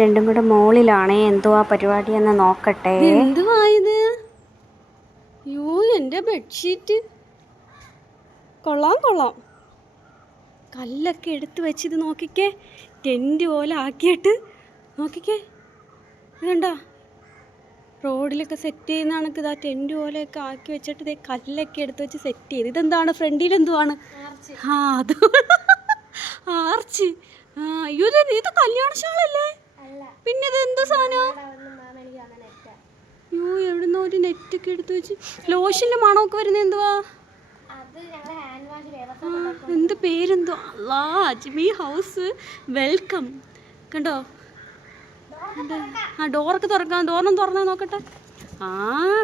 രണ്ടും കൂടെ മോളിലാണേ. എന്തുവാ പരിപാടി എന്ന് നോക്കട്ടെ. എന്തുവായത്? യോ എന്റെ ബെഡ്ഷീറ്റ്. കൊള്ളാം കൊള്ളാം. കല്ലൊക്കെ എടുത്ത് വെച്ചിത് നോക്കിക്കേ. ടെന്റ് പോലെ ആക്കിയിട്ട് നോക്കിക്കേ. ഇതുണ്ടോ കണ്ടോ? റോഡിലൊക്കെ സെറ്റ് ചെയ്യുന്ന കണക്ക് ഇതാ ടെന്റ് പോലെയൊക്കെ ആക്കി വെച്ചിട്ട് ഇതേ കല്ലൊക്കെ എടുത്ത് വെച്ച് സെറ്റ് ചെയ്ത്. ഇതെന്താണ്? ഫ്രണ്ടിൽ എന്തുവാണ്? ആ അത്. ആർച്ച്. ആ അയ്യോ ഇത് ഇത് കല്യാണശാലല്ലേ പിന്നെ ഇത് എന്തോ സാധനം? അയ്യോ എവിടുന്നോ ഒരു നെറ്റൊക്കെ എടുത്ത് വെച്ച്. ലോഷന്റെ മണമൊക്കെ വരുന്നത് എന്തുവാ? എന്ത് പേരെന്തോ. അല്ലാ അജ്മി ഹൗസ് വെൽക്കം കണ്ടോ? ആ ഡോറൊക്കെ തുറക്കാം. ഡോറിനും തുറന്നാ നോക്കട്ടെ. ആ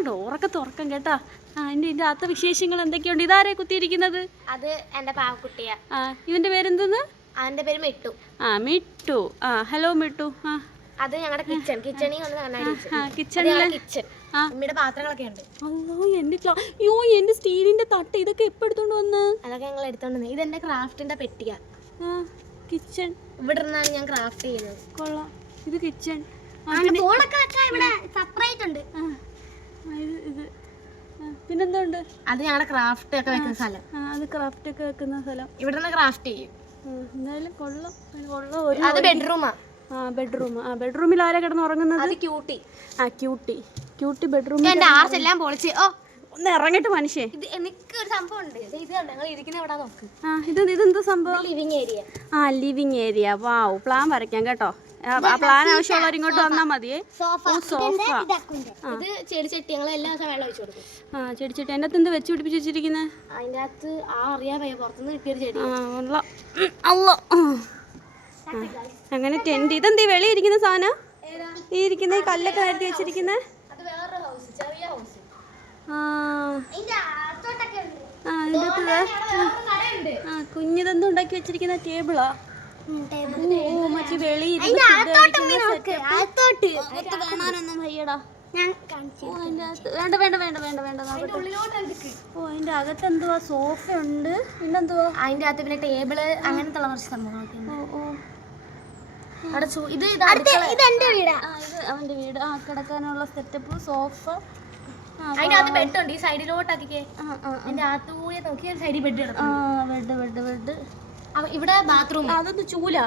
ഡോറൊക്കെ തുറക്കാം കേട്ടാ. ആ എന്റെ ഇതിന്റെ അത്ത വിശേഷങ്ങൾ എന്തൊക്കെയുണ്ട്? ഇതാരെ കുത്തിയിരിക്കുന്നത്? അത് എന്റെ പാവക്കുട്ടിയാ. ആ ഇവന്റെ പേരെന്തെന്ന്? അവന്റെ പേര് മിട്ടു. ആ മിട്ടു. ആ ഹലോ മിട്ടു. ആ അത് ഞങ്ങളുടെ കിച്ചൺ കിച്ചണിൽ വന്ന് കണ്ണാടി ആ കിച്ചണിലെ കിച്ചൺ അമ്മയുടെ പാത്രങ്ങളൊക്കെ ഉണ്ട്. അല്ലോ എന്റെ അയ്യോ എന്റെ സ്റ്റീലിന്റെ തട്ട് ഇതൊക്കെ എപ്പോ എടുത്തോണ്ട് വന്ന്? അതൊക്കെ ഞങ്ങൾ എടുത്തോണ്ട് വന്നത് ഇതെന്റെ ക്രാഫ്റ്റിന്റെ പെട്ടിയാ. കിച്ചൺ ഇവിടെ നിന്നാണ് ഞാൻ ക്രാഫ്റ്റ് ചെയ്യുന്നത്. കൊള്ളാം. ഇത് കിച്ചൺ പിന്നെന്തോണ്ട് വെച്ചാൽ ഇവിടെ സെപ്പറേറ്റ് ഉണ്ട്. ഇത് പിന്നെന്തുണ്ട്? അത് ഞങ്ങളുടെ ക്രാഫ്റ്റ് ഒക്കെ വെക്കുന്ന സ്ഥലം. ആ അത് ക്രാഫ്റ്റ് ഒക്കെ വെക്കുന്ന സ്ഥലം. ഇവിടെ നിന്ന് ക്രാഫ്റ്റ് ചെയ്യും എന്തായാലും കൊള്ളാം. കൊള്ളാം. ഒരു അത് ബെഡ്റൂമാ ബെഡ്റൂം ആ ബെഡ്റൂമിൽ ആരാ കിടന്ന് ഉറങ്ങുന്നത് ക്യൂട്ടി ആ ക്യൂട്ടി ക്യൂട്ടി ബെഡ്റൂമിൽ എന്റെ ആർച്ച് എല്ലാം പൊളിച്ച്. ഓ. ഒന്ന് ഇറങ്ങിട്ട് മനുഷ്യേ. ഇത് എനിക്ക് ഒരു സംഭവം ഉണ്ട്. ഇത് ഞങ്ങൾ ഇരിക്കുന്ന എവിടെ നോക്ക്. ആ ഇത് ഇതെന്താ സംഭവം? ലിവിങ് ഏരിയ ആ ലിവിങ് ഏരിയ വാവ് പ്ലാൻ വരയ്ക്കാം കേട്ടോ. ആ, പ്ലാൻ ആവശ്യമുള്ളവർ ഇങ്ങോട്ട് വന്നാൽ മതിയേ സോഫ ഇത് ചെടി ചട്ടി. ഞങ്ങൾ എല്ലാ ദിവസവും വെള്ളം ഒഴിച്ചു കൊടുക്കും. ആ ചെടിച്ചട്ടി എന്റെ അകത്ത് എന്ത് വെച്ച് പിടിപ്പിച്ച് വെച്ചിരിക്കുന്നത് അതിന്റെ അകത്ത് ആ അറിയാൻ വയ്യ. പുറത്തുനിന്ന് കിട്ടിയൊരു ചെടി. അല്ല അങ്ങനെ ടെന്റ് ഇതെന്തീ വെളി ഇരിക്കുന്ന സാധനം? ഈ ഇരിക്കുന്ന കല്ലൊക്കെ നിരത്തി വെച്ചിരിക്കുന്ന? അത് വേറൊരു ഹൗസ് ചെറിയ ഹൗസ് ആ. കുഞ്ഞിതെന്തോ ഉണ്ടാക്കി വെച്ചിരിക്കുന്ന ടേബിളാ ഓ മറ്റേ വെളി കാണാനൊന്നും വയ്യടാ. വേണ്ട വേണ്ട വേണ്ട വേണ്ട വേണ്ട ഓ അതിന്റെ അകത്ത് എന്തുവാ? സോഫ ഉണ്ട്. പിന്നെന്തുവാ? അതിന്റെ അകത്ത് പിന്നെ ടേബിൾ അങ്ങനത്തെ ഉള്ള കുറച്ച് സംഭവങ്ങളൊക്കെ ഓ ഓ. അവിടെ ചൂ- ഇത് ഇത് വീടാ. ഇത് അവന്റെ വീട്. ആ കിടക്കാനുള്ള സെറ്റപ്പ് സോഫ ആ ബെഡ് ഉണ്ട് ഈ സൈഡിലോട്ടാക്കിക്കേ ആ ആ അതിന്റെ അകത്ത് കൂടി നോക്കി സൈഡിൽ ബെഡ് കിടക്കും ബെഡ് ബെഡ് ബെഡ്. ഇവിടെ ബാത്റൂം. അതൊന്ന് ചൂലാ.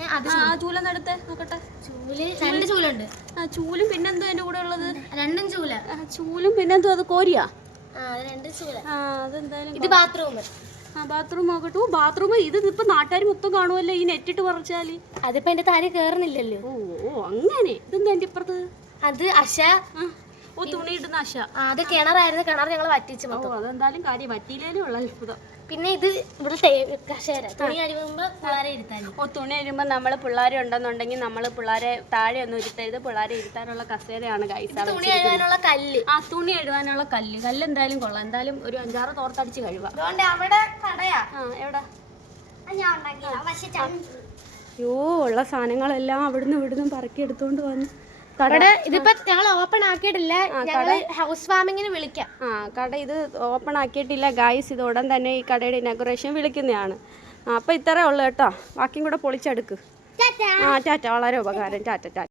ആ ആ ചൂലൊന്ന് നോക്കട്ടെ. ചൂൽ രണ്ട് ചൂലുണ്ട്. ആ ചൂലും പിന്നെന്തോ എന്റെ കൂടെ ഉള്ളത്? രണ്ടും ചൂല. ചൂലും പിന്നെന്തോ അത് കോരിയാ? ആ രണ്ട് ചൂല. ആ അതെന്തായാലും ഇത് ബാത്റൂം. ആ ബാത്റൂം ആകട്ടു. ബാത്റൂം ഇത് ഇപ്പൊ നാട്ടുകാർ മൊത്തം കാണുമല്ലോ ഈ നെറ്റിട്ട് പറിച്ചാൽ? അതിപ്പോ എന്റെ താഴെ കേറുന്നില്ലല്ലോ. ഓ ഓ അങ്ങനെ. ഇതെന്താ എന്റെ ഇപ്പുറത്ത്? അത് അശ. ഓ തുണി ഇടുന്ന അശ. അത് കിണറായിരുന്നു. കിണർ ഞങ്ങൾ വറ്റിച്ചു അതെന്തായാലും കാര്യം വറ്റിയില്ലേ ഉള്ള അത്ഭുതം. പിന്നെ ഇത് ഇവിടെ തുണി കഴിയുമ്പോ പിള്ളേരെ ഇരുത്താൻ. ഓ തുണി അരുമ്പോ നമ്മൾ പിള്ളേരെ ഉണ്ടെന്നുണ്ടെങ്കിൽ നമ്മൾ പിള്ളേരെ താഴെ ഒന്നും ഇരുത്തരുത്. പിള്ളേരെ ഇരുത്താനുള്ള കസേരയാണ് ഗൈസ് തുണി എഴുതാനുള്ള കല്ല്. ആ തുണി എഴുതാനുള്ള കല്ല്. കല്ല് എന്തായാലും കൊള്ളാം. എന്തായാലും ഒരു അഞ്ചാറ് തോർത്തടിച്ച് കഴിവാ. അതുകൊണ്ട് അവിടെ കടയാ. ആ എവിടെ? അയ്യോ ഉള്ള സാധനങ്ങളെല്ലാം അവിടുന്ന് ഇവിടുന്ന് പറക്കി എടുത്തോണ്ട് വന്ന്. കട ഇവിടെ ഇതിപ്പോ ഞങ്ങൾ ഓപ്പൺ ആക്കിയിട്ടില്ല. ഹൗസ് വിളിക്കാം. ആ കട ഇത് ഓപ്പൺ ആക്കിയിട്ടില്ല. ഗായ്സ് ഇത് ഉടൻ തന്നെ ഈ കടയുടെ ഇനാഗുറേഷൻ വിളിക്കുന്നതാണ്. അപ്പൊ അപ്പോൾ ഇത്രേ ഉള്ളൂ കേട്ടോ. ബാക്കിയും കൂടെ പൊളിച്ചെടുക്ക്. ആ ടാറ്റ. വളരെ ഉപകാരം. ടാറ്റ ടാറ്റ.